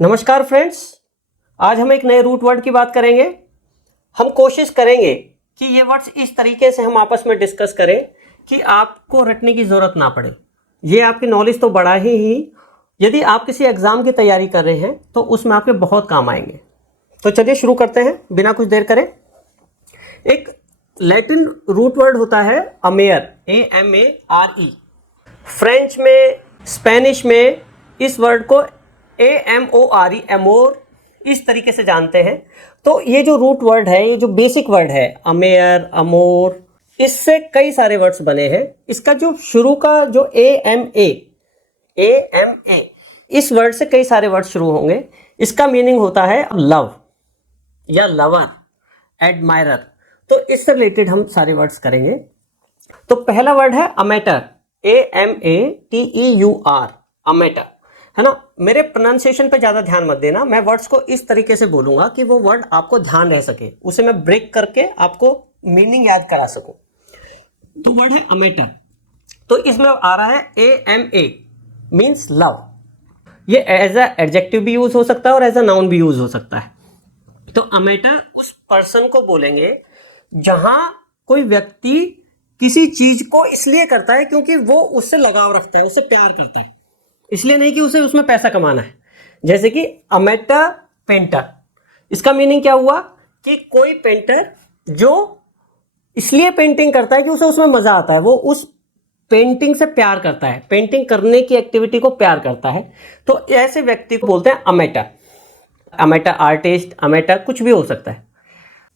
नमस्कार फ्रेंड्स, आज हम एक नए रूट वर्ड की बात करेंगे। हम कोशिश करेंगे कि ये वर्ड्स इस तरीके से हम आपस में डिस्कस करें कि आपको रटने की ज़रूरत ना पड़े। ये आपकी नॉलेज तो बढ़ा ही यदि आप किसी एग्ज़ाम की तैयारी कर रहे हैं तो उसमें आपके बहुत काम आएंगे। तो चलिए शुरू करते हैं बिना कुछ देर करें। एक लैटिन रूट वर्ड होता है अमेयर, AMARE। फ्रेंच में, स्पेनिश में इस वर्ड को AMORE, एमोर, इस तरीके से जानते हैं। तो ये जो रूट वर्ड है, ये जो बेसिक वर्ड है अमेयर, अमोर, इससे कई सारे वर्ड्स बने हैं। इसका जो शुरू का जो AMA, इस वर्ड से कई सारे वर्ड शुरू होंगे। इसका मीनिंग होता है लव या लवर, एडमायरर। तो इससे रिलेटेड हम सारे वर्ड्स करेंगे। तो पहला वर्ड है अमेटर, AMATEUR, अमेटर, है ना। मेरे प्रोनाउंसिएशन पे ज़्यादा ध्यान मत देना, मैं वर्ड्स को इस तरीके से बोलूँगा कि वो वर्ड आपको ध्यान रह सके, उसे मैं ब्रेक करके आपको मीनिंग याद करा सकूँ। तो वर्ड है अमेटर। तो इसमें आ रहा है AMA, मीन्स लव। ये एज अ एडजेक्टिव भी यूज़ हो सकता है और एज अ नाउन भी यूज़ हो सकता है। तो अमेटर उस पर्सन को बोलेंगे जहाँ कोई व्यक्ति किसी चीज़ को इसलिए करता है क्योंकि वो उससे लगाव रखता है, उससे प्यार करता है, इसलिए नहीं कि उसे उसमें पैसा कमाना है। जैसे कि अमेटर पेंटर, इसका मीनिंग क्या हुआ कि कोई पेंटर जो इसलिए पेंटिंग करता है कि उसे उसमें मजा आता है, वो उस पेंटिंग से प्यार करता है, पेंटिंग करने की एक्टिविटी को प्यार करता है। तो ऐसे व्यक्ति को बोलते हैं अमेटर। अमेटर आर्टिस्ट, अमेटर कुछ भी हो सकता है।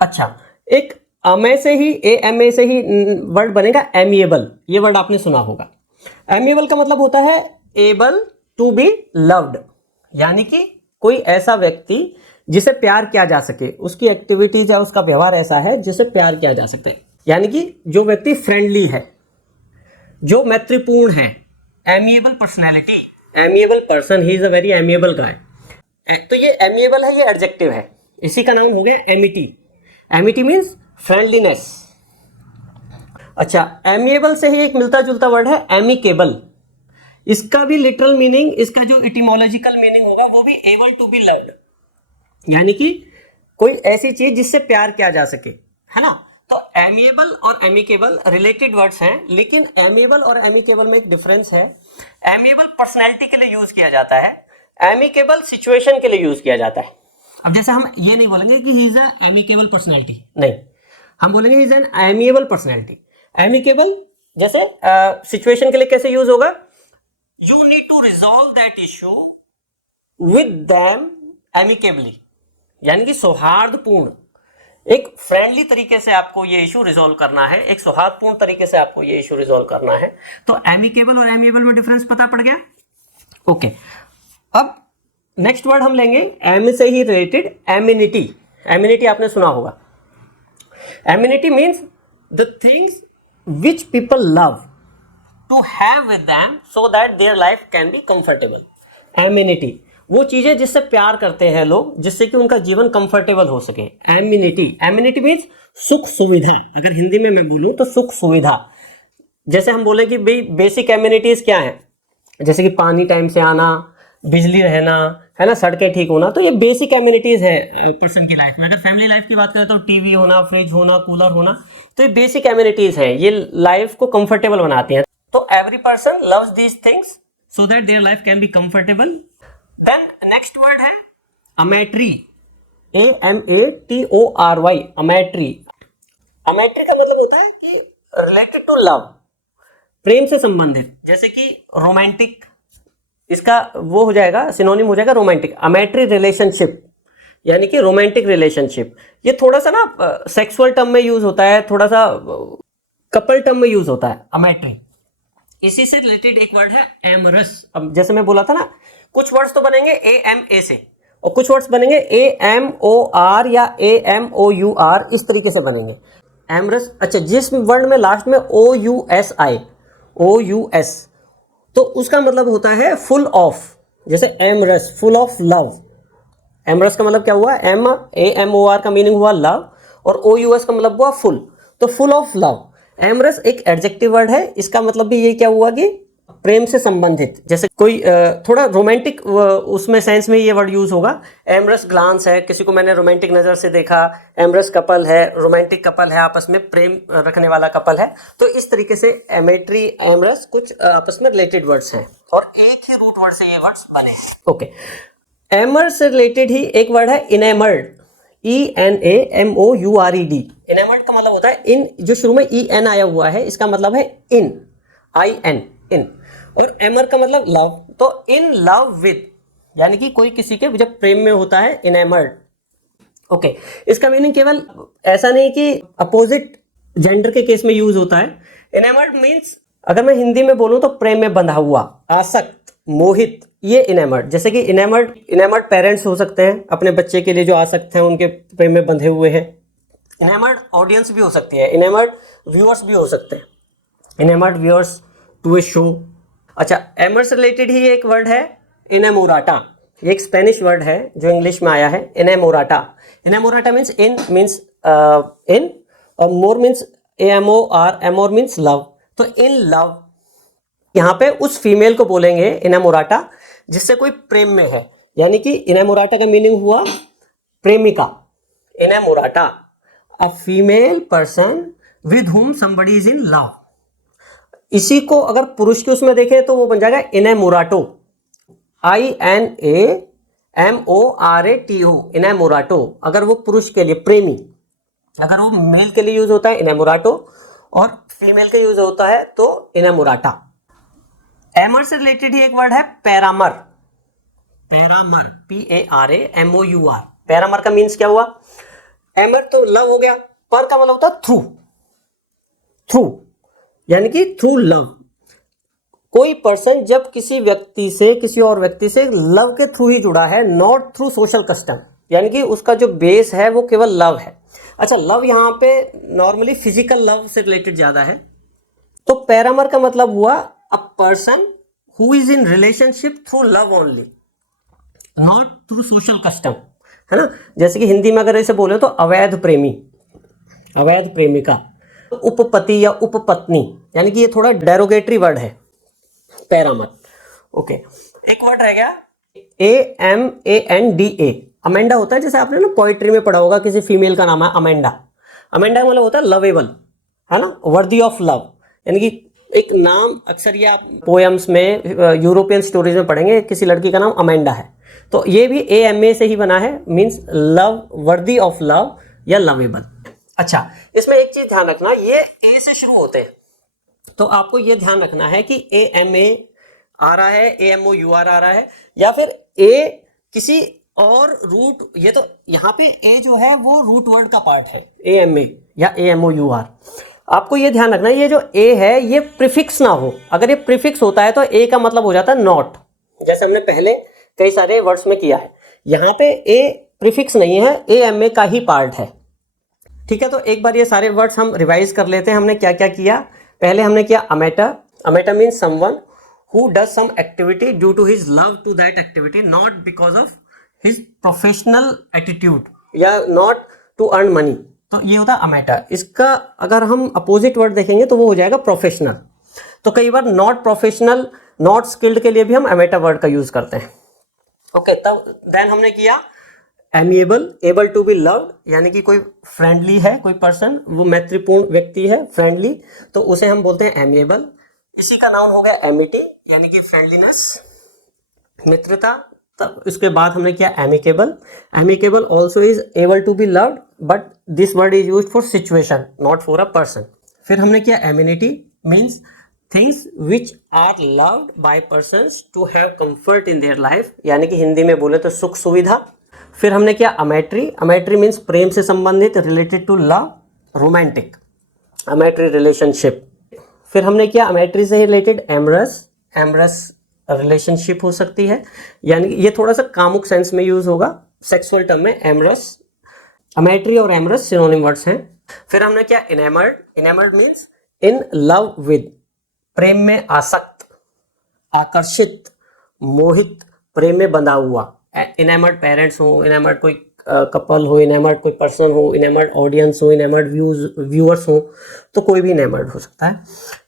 अच्छा, एक अमे से ही, AMA से ही वर्ड बनेगा एमिएबल। ये वर्ड आपने सुना होगा। एमिएबल का मतलब होता है एबल टू बी लव्ड, यानी कि कोई ऐसा व्यक्ति जिसे प्यार किया जा सके, उसकी एक्टिविटीज या उसका व्यवहार ऐसा है जिसे प्यार किया जा सकता है, यानी कि जो व्यक्ति फ्रेंडली है, जो मैत्रीपूर्ण है। Amiable personality, amiable person, he is a very amiable guy. तो ये एमिएबल है, ये एडजेक्टिव है। इसी का नाम हो गया एमिटी। Amity means friendliness. अच्छा, एमिएबल से ही एक मिलता जुलता वर्ड है एमिकेबल। इसका भी लिटरल मीनिंग, इसका जो इटिमोलॉजिकल मीनिंग होगा वो भी एबल टू बी लव्ड, यानी कि कोई ऐसी चीज जिससे प्यार किया जा सके, है ना। तो एमिएबल और एमिकेबल रिलेटेड वर्ड्स हैं, लेकिन एमिएबल और एमिकेबल में एक डिफरेंस है। एमिएबल पर्सनैलिटी के लिए यूज किया जाता है, एमिकेबल सिचुएशन के लिए यूज किया जाता है। अब जैसे हम ये नहीं बोलेंगे कि ही इज अ एमिकेबल पर्सनैलिटी, नहीं, हम बोलेंगे he is an amiable personality. Amicable जैसे सिचुएशन के लिए कैसे यूज होगा, you need to resolve that issue with them amicably, यानी कि सौहार्दपूर्ण, एक फ्रेंडली तरीके से आपको ये इशू रिजॉल्व करना है, एक सौहार्दपूर्ण तरीके से आपको ये इशू रिजॉल्व करना है। तो एमिकेबल और एमिएबल में डिफरेंस पता पड़ गया। ओके, अब नेक्स्ट वर्ड हम लेंगे एम से ही रिलेटेड, एमिनिटी। एमिनिटी आपने सुना होगा। Amenity means the things which people love to have with them so that their life can be comfortable. Amenity, वो चीजें जिससे प्यार करते हैं लोग, जिससे कि उनका जीवन कंफर्टेबल हो सके। एमिनिटी, एमिनिटी मीन्स सुख सुविधा। अगर हिंदी में मैं बोलूं तो सुख सुविधा। जैसे हम बोले कि भाई बेसिक एमिनिटीज क्या है, जैसे कि पानी टाइम से आना, बिजली रहना, है ना, सड़कें ठीक होना। तो ये बेसिक एमिनिटीज है पर्सन की लाइफ में। अगर फैमिली लाइफ की बात करें तो टीवी होना, फ्रिज होना, कूलर होना, तो ये बेसिक एमिनिटीज है, ये लाइफ को कंफर्टेबल बनाती हैं। So every person loves these things so that their life can be comfortable. Then next word है amatry, AMATORY, amatry. Amatry का मतलब होता है कि related to love, प्रेम से संबंधित। जैसे कि रोमांटिक, इसका वो हो जाएगा, सिनोनिम हो जाएगा रोमांटिक। अमेट्री रिलेशनशिप, यानी कि रोमांटिक रिलेशनशिप। ये थोड़ा सा ना सेक्सुअल टर्म में यूज होता है, थोड़ा सा कपल टर्म में यूज होता है अमेट्री। इसी से रिलेटेड एक वर्ड है एमरस। अब जैसे मैं बोला था ना, कुछ वर्ड्स तो बनेंगे AMA से और कुछ वर्ड्स बनेंगे AMOR या AMOUR, इस तरीके से बनेंगे एमरस। अच्छा, जिस वर्ड में लास्ट में OUS आए, OUS, तो उसका मतलब होता है फुल ऑफ। जैसे amorous, full of love. Amorous का मतलब क्या हुआ, AMOR का मीनिंग हुआ लव और OUS का मतलब हुआ फुल, तो फुल ऑफ लव। एमरस एक एडजेक्टिव वर्ड है, इसका मतलब भी ये क्या हुआ कि प्रेम से संबंधित, जैसे कोई थोड़ा रोमांटिक उसमें सेंस में ये वर्ड यूज होगा। एमरस ग्लांस है, किसी को मैंने रोमांटिक नजर से देखा, एमरस कपल है, रोमांटिक कपल है, आपस में प्रेम रखने वाला कपल है। तो इस तरीके से एमेट्री, एमरस कुछ आपस में रिलेटेड वर्ड्स हैं और एक ही रूट वर्ड से ये वर्ड्स बने। ओके, एमर से रिलेटेड ही एक वर्ड है इनेमर्ड, ENAMOURED। इनेमर्ड का मतलब होता है इन, जो शुरू में EN आया हुआ है इसका मतलब है इन, IN, इन। और एमर का मतलब लव, तो इन लव विद, यानी कि कोई किसी के जब प्रेम में होता है, इनेमर्ड। ओके, इसका मीनिंग केवल ऐसा नहीं कि अपोजिट जेंडर के केस में यूज होता है। इनेमर्ड मीन्स, अगर मैं हिंदी में बोलूं तो प्रेम में बंधा हुआ, आसक्त, मोहित, ये इनेमर्ड। जैसे कि इनेमर्ड पेरेंट्स हो सकते हैं अपने बच्चे के लिए जो आसक्त हैं, उनके प्रेम में बंधे हुए हैं। इनेमर्ड ऑडियंस भी हो सकती है, इनेमर्ड व्यूअर्स भी हो सकते हैं, enamoured viewers to a show. अच्छा, एमर से रिलेटेड ही एक वर्ड है इनेमोराटा। ये एक स्पेनिश वर्ड है जो इंग्लिश में आया है, इनेमोराटा। इनेमोराटा मीन्स इन, मीन्स इन, और मोर means AMOR, Amor means love. तो इन लव, यहाँ पे उस फीमेल को बोलेंगे इनेमोराटा जिससे कोई प्रेम में है, यानी कि इनेमोराटा का मीनिंग हुआ प्रेमिका। Inamorata, a female person with whom somebody is in love. इसी को अगर पुरुष के उसमें देखें तो वो बन जाएगा इनेमोराटो, INAMORATO, इनेमोराटो। अगर वो पुरुष के लिए प्रेमी, अगर वो मेल के लिए यूज होता है इनेमोराटो, और फीमेल के यूज होता है तो इनेमोराटा। एमर से रिलेटेड ही एक वर्ड है पैरामर। पैरामर, PARAMOUR। पैरामर का मीन्स क्या हुआ? एमर तो लव हो गया, पर का मतलब होता है थ्रू, थ्रू यानी कि थ्रू लव। कोई पर्सन जब किसी व्यक्ति से, किसी और व्यक्ति से लव के थ्रू ही जुड़ा है, नॉट थ्रू सोशल कस्टम, यानी कि उसका जो बेस है वो केवल लव है। अच्छा, लव यहाँ पे नॉर्मली फिजिकल लव से रिलेटेड ज्यादा है। तो पैरामर का मतलब हुआ अ person who is in relationship through love only, not through social custom, है ना। जैसे कि हिंदी में अगर इसे बोले तो अवैध प्रेमी, अवैध प्रेमिका, उपपति या उपपत्नी, यानी कि ये थोड़ा डेरोगेटरी वर्ड है पैरामर। ओके, एक वर्ड रह गया AMANDA। अमेंडा होता है, जैसे आपने ना पोइट्री में पढ़ा होगा, किसी फीमेल का नाम है अमेंडा। अमेंडा मतलब होता है लवेबल, है ना, वर्दी ऑफ लव, यानी कि एक नाम, अक्सर ये आप पोएम्स में, यूरोपियन स्टोरीज में पढ़ेंगे, किसी लड़की का नाम अमेंडा है, तो ये भी AMA से ही बना है, मीन्स लव, वर्दी ऑफ लव या लवेबल। अच्छा, इसमें एक चीज ध्यान रखना, ये A से शुरू होते हैं, तो आपको ये ध्यान रखना है कि AMA आ रहा है, AMOUR आ रहा है, या फिर A किसी और रूट, ये तो यहाँ पे A जो है वो रूट वर्ड का पार्ट है, AMA या AMOUR। आपको ये ध्यान रखना है, ये जो A है ये प्रीफिक्स ना हो। अगर ये प्रीफिक्स होता है तो A का मतलब हो जाता है नॉट, जैसे हमने पहले कई सारे वर्ड्स में किया है। यहाँ पे A प्रीफिक्स नहीं है, AMA का ही पार्ट है। ठीक है, तो एक बार ये सारे वर्ड्स हम रिवाइज कर लेते हैं, हमने क्या क्या किया। पहले हमने किया amateur. Amateur means someone who does some activity due to his love to that activity, not because of his professional attitude या नॉट टू अर्न मनी, तो ये होता है अमेटा। इसका अगर हम अपोजिट वर्ड देखेंगे तो वो हो जाएगा प्रोफेशनल। तो कई बार नॉट प्रोफेशनल, नॉट स्किल्ड के लिए भी हम अमेटा वर्ड का यूज करते हैं। ओके, तब देन हमने किया amiable, able to be loved, यानी कि कोई फ्रेंडली है, कोई पर्सन वो मैत्रीपूर्ण व्यक्ति है, फ्रेंडली, तो उसे हम बोलते हैं एमिएबल। इसी का नाउन हो गया एमिटी, यानी कि फ्रेंडलीनेस, मित्रता। तब इसके बाद हमने किया amicable. Amicable also is able to be loved, but this word is used for situation, not for a person. फिर हमने किया amenity, means things which are loved by persons to have comfort in their life, यानी कि हिंदी में बोले तो सुख सुविधा। फिर हमने किया अमेट्री। अमेट्री मीन्स प्रेम से संबंधित, related to love, romantic, amatory relationship. फिर हमने किया अमेट्री से रिलेटेड एमरस। एमरस रिलेशनशिप हो सकती है, यानी कि ये थोड़ा सा कामुक सेंस में यूज होगा, सेक्सुअल टर्म में एमरस। अमेट्री और एमरस सिनोनिम वर्ड्स हैं। फिर हमने किया enamoured. Enamoured means in love with, प्रेम में आसक्त, आकर्षित, मोहित, प्रेम में बंधा हुआ। इनेमर्ड पेरेंट्स हो, इनेमर्ड कोई कपल हो, इनेमर्ड कोई पर्सन हो, इनेमर्ड ऑडियंस हो, इनेमर्ड व्यूअर्स हो, तो कोई भी इनेमर्ड हो सकता है।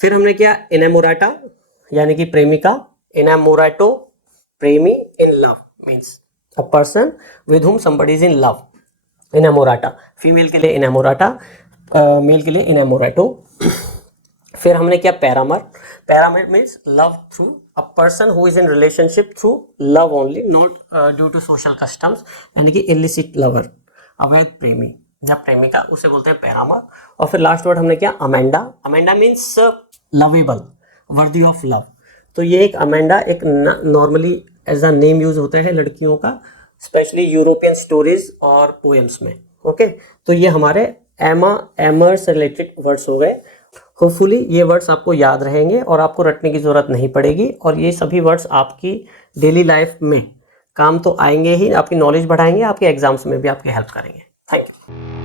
फिर हमने किया इनेमोराटा, यानी कि प्रेमिका, इनामोराटो प्रेमी, in love means a person with whom somebody is in love, inamorata, female के लिए इनामोराटा, मेल के लिए इनामोराटो। फिर हमने क्या paramour, paramour means love through a person who is in relationship through love only not due to social customs, यानी कि illicit lover, अवैध प्रेमी या प्रेमिका, उसे बोलते हैं पैरामर। और फिर लास्ट वर्ड हमने क्या Amanda, Amanda means lovable, worthy of love. तो ये एक अमेंडा एक normally as a name use होता है लड़कियों का, स्पेशली यूरोपियन स्टोरीज और पोएम्स में। ओके, तो ये हमारे एमर से रिलेटेड वर्ड्स हो गए। होपफुली ये वर्ड्स आपको याद रहेंगे और आपको रटने की ज़रूरत नहीं पड़ेगी, और ये सभी वर्ड्स आपकी डेली लाइफ में काम तो आएंगे ही, आपकी नॉलेज बढ़ाएंगे, आपके एग्जाम्स में भी आपकी हेल्प करेंगे। Thank you.